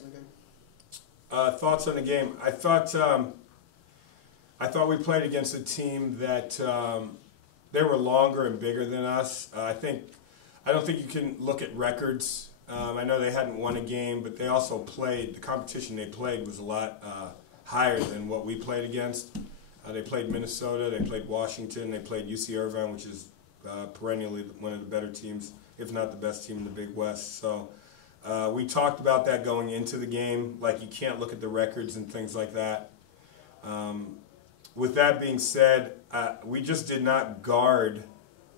thoughts on the game? Thoughts on the game? I thought we played against a team that they were longer and bigger than us. I don't think you can look at records. I know they hadn't won a game, but they also played. The competition they played was a lot higher than what we played against. They played Minnesota, they played Washington, they played UC Irvine, which is perennially one of the better teams, if not the best team in the Big West. So we talked about that going into the game, like you can't look at the records and things like that. With that being said, we just did not guard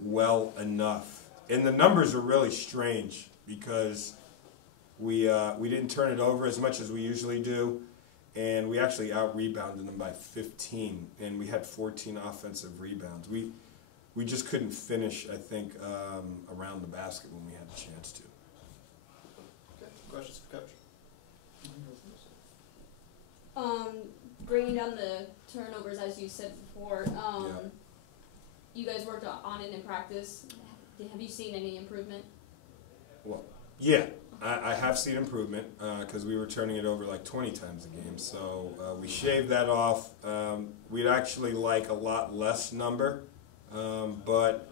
well enough. And the numbers are really strange because we didn't turn it over as much as we usually do. And we actually out-rebounded them by 15, and we had 14 offensive rebounds. We just couldn't finish, I think, around the basket when we had the chance to. Okay, questions for Coach? Bringing down the turnovers, as you said before, you guys worked on it in practice. Have you seen any improvement? Well, yeah. I have seen improvement because we were turning it over like 20 times a game. So we shaved that off. We'd actually like a lot less number. But,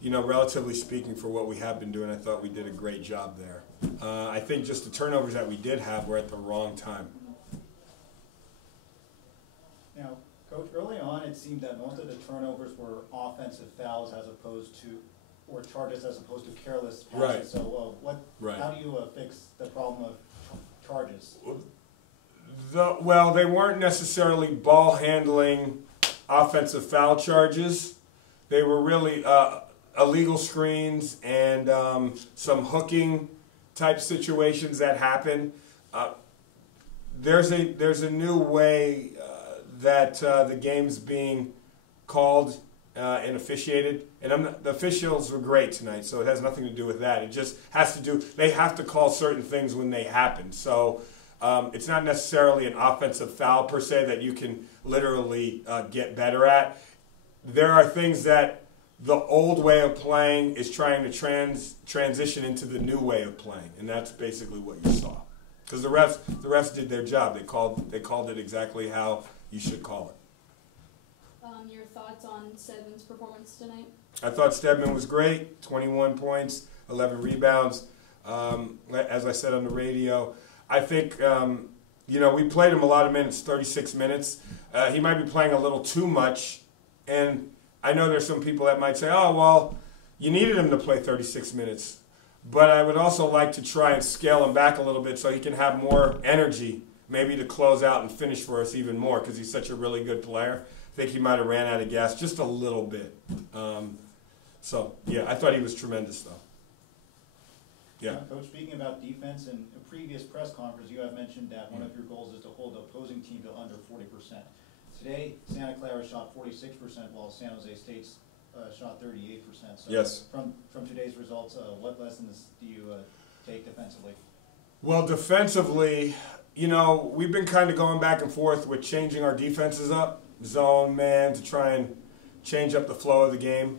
you know, relatively speaking for what we have been doing, I thought we did a great job there. I think just the turnovers that we did have were at the wrong time. Now, Coach, early on it seemed that most of the turnovers were offensive fouls as opposed to or charges as opposed to careless passes. Right. So Right. How do you fix the problem of charges? Well, they weren't necessarily ball handling offensive foul charges. They were really illegal screens and some hooking type situations that happen. There's a new way that the game's being called and officiated, and the officials were great tonight, so it has nothing to do with that. It just has to do, they have to call certain things when they happen. So it's not necessarily an offensive foul per se that you can literally get better at. There are things that the old way of playing is trying to transition into the new way of playing, and that's basically what you saw. Because the refs did their job. They called it exactly how you should call it. Your thoughts on Stedman's performance tonight? I thought Stedman was great. 21 points, 11 rebounds. As I said on the radio, I think you know, we played him a lot of minutes, 36 minutes. He might be playing a little too much, and I know there's some people that might say, "Oh, well, you needed him to play 36 minutes." But I would also like to try and scale him back a little bit so he can have more energy, maybe to close out and finish for us even more, because he's such a really good player. I think he might have ran out of gas just a little bit. So, yeah, I thought he was tremendous, though. Yeah. Coach, speaking about defense, in a previous press conference, you have mentioned that one of your goals is to hold the opposing team to under 40%. Today, Santa Clara shot 46%, while San Jose State's shot 38%. So yes. From today's results, what lessons do you take defensively? Well, defensively, you know, we've been kind of going back and forth with changing our defenses up, zone, man, to try and change up the flow of the game.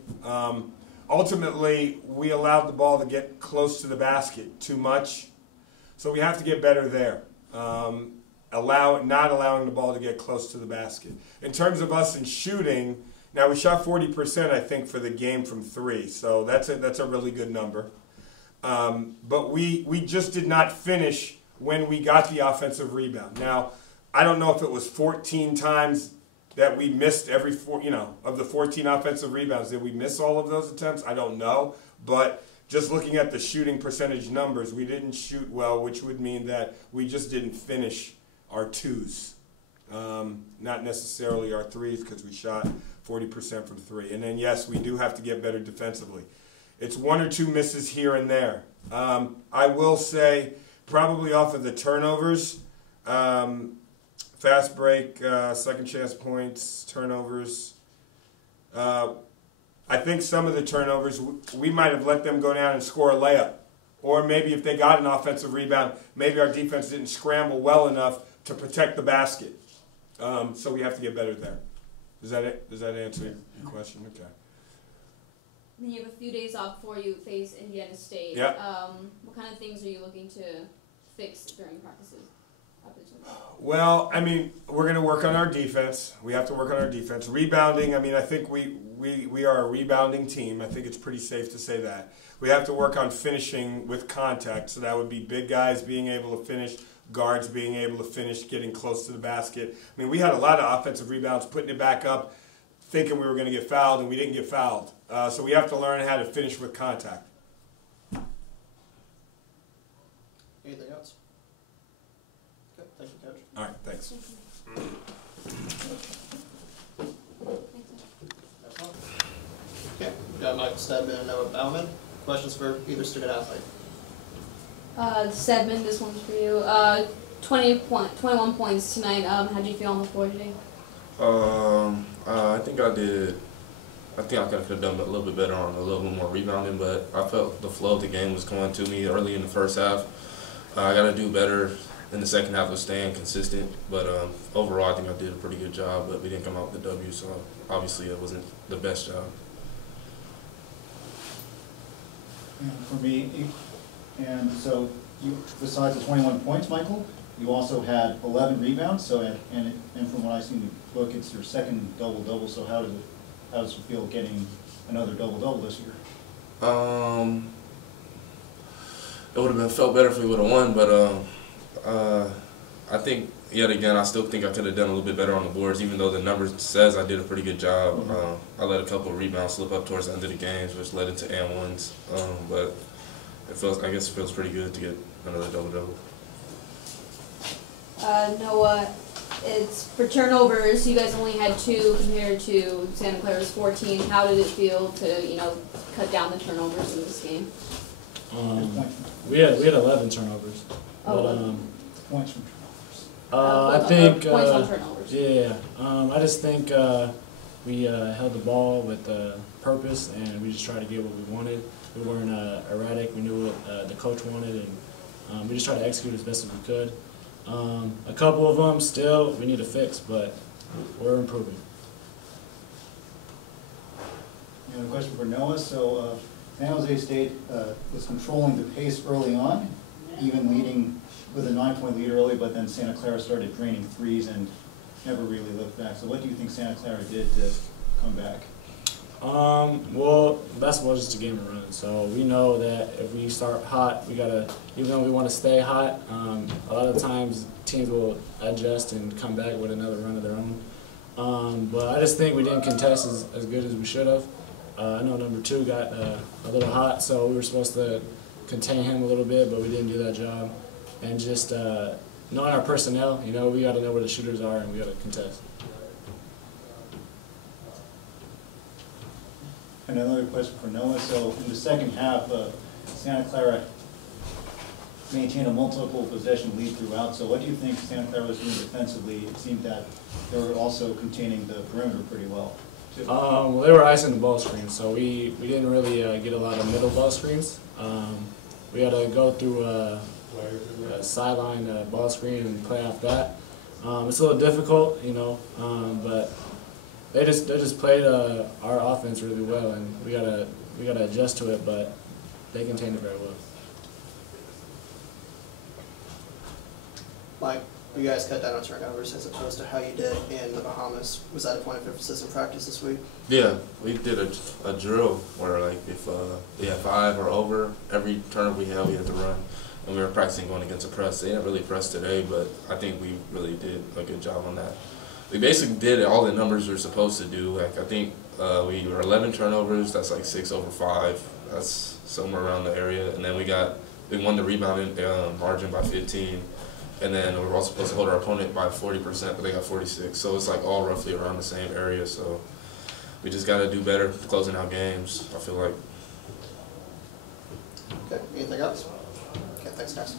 Ultimately, we allowed the ball to get close to the basket too much, so we have to get better there. Not allowing the ball to get close to the basket. In terms of us in shooting, now we shot 40%, I think, for the game from three, so that's a really good number. But we just did not finish when we got the offensive rebound. Now, I don't know if it was 14 times that we missed every of the 14 offensive rebounds. Did we miss all of those attempts? I don't know. But just looking at the shooting percentage numbers, we didn't shoot well, which would mean that we just didn't finish our twos. Not necessarily our threes, because we shot 40% from three. And then, yes, we do have to get better defensively. It's one or two misses here and there. I will say, probably off of the turnovers, fast break, second chance points, turnovers. I think some of the turnovers, we might have let them go down and score a layup. Or maybe if they got an offensive rebound, maybe our defense didn't scramble well enough to protect the basket. So we have to get better there. Does that answer your question? Okay. Then you have a few days off before you face Indiana State. Yeah. What kind of things are you looking to fix during practices after the tournament? Well, I mean, we're going to work on our defense. We have to work on our defense. Rebounding, I mean, I think we are a rebounding team. I think it's pretty safe to say that. We have to work on finishing with contact. So that would be big guys being able to finish, guards being able to finish, getting close to the basket. I mean, we had a lot of offensive rebounds, putting it back up, thinking we were going to get fouled, and we didn't get fouled. So we have to learn how to finish with contact. Anything else? Okay, thank you, Coach. All right, thanks. That's all. Okay, we got Michael Stedman and Noah Bauman. Questions for either student athlete? Stedman, this one's for you. 21 points tonight. How did you feel on the floor today? I think I did. I think I could have done a little bit better on a little bit more rebounding, but I felt the flow of the game was going to me early in the first half. I got to do better in the second half of staying consistent, but overall I think I did a pretty good job, but we didn't come out with the W, so obviously it wasn't the best job. And for me, and so you, besides the 21 points, Michael, you also had 11 rebounds. So and from what I see in the book, it's your second double-double. So how does it feel getting another double-double this year? It would have felt better if we would have won, but I think yet again I still think I could have done a little bit better on the boards, even though the numbers says I did a pretty good job. I let a couple of rebounds slip up towards the end of the games, which led into and ones. But I guess it feels pretty good to get another double-double. Noah, it's for turnovers. You guys only had 2 compared to Santa Clara's 14. How did it feel to cut down the turnovers in this game? We had 11 turnovers. Oh, But, Points from I think points on turnovers. yeah. I just think we held the ball with purpose, and we just tried to get what we wanted. We weren't erratic. We knew what the coach wanted, and we just tried to execute as best as we could. A couple of them still we need to fix, but we're improving. You have a question for Noah. So San Jose State was controlling the pace early on, even leading with a 9-point lead early, but then Santa Clara started draining threes and never really looked back. So what do you think Santa Clara did to come back? Well, basketball is just a game of running, so we know that if we start hot, we gotta, even though we want to stay hot, a lot of times teams will adjust and come back with another run of their own. But I just think we didn't contest as good as we should have. I know number 2 got a little hot, so we were supposed to contain him a little bit, but we didn't do that job. And just knowing our personnel, we got to know where the shooters are, and we got to contest. And another question for Noah. So in the second half, Santa Clara maintained a multiple possession lead throughout. So what do you think Santa Clara was doing defensively? It seemed that they were also containing the perimeter pretty well, too. Well, they were icing the ball screens, so we didn't really get a lot of middle ball screens. We had to go through a sideline ball screen and play off that. It's a little difficult, but they just played our offense really well, and we gotta adjust to it, but they contained it very well. Mike, you guys cut down on turnovers as opposed to how you did in the Bahamas. Was that a point of emphasis in practice this week? Yeah, we did a drill where if we had 5 or over, every turnover we had to run. And we were practicing going against a press. They didn't really press today, but I think we really did a good job on that. We basically did all the numbers we were supposed to do. I think we were 11 turnovers. That's 6 over 5. That's somewhere around the area. And then we won the rebounding margin by 15. And then we were also supposed to hold our opponent by 40%, but they got 46. So it's all roughly around the same area. So we just got to do better closing out games, I feel like. Okay, anything else? Okay, thanks guys.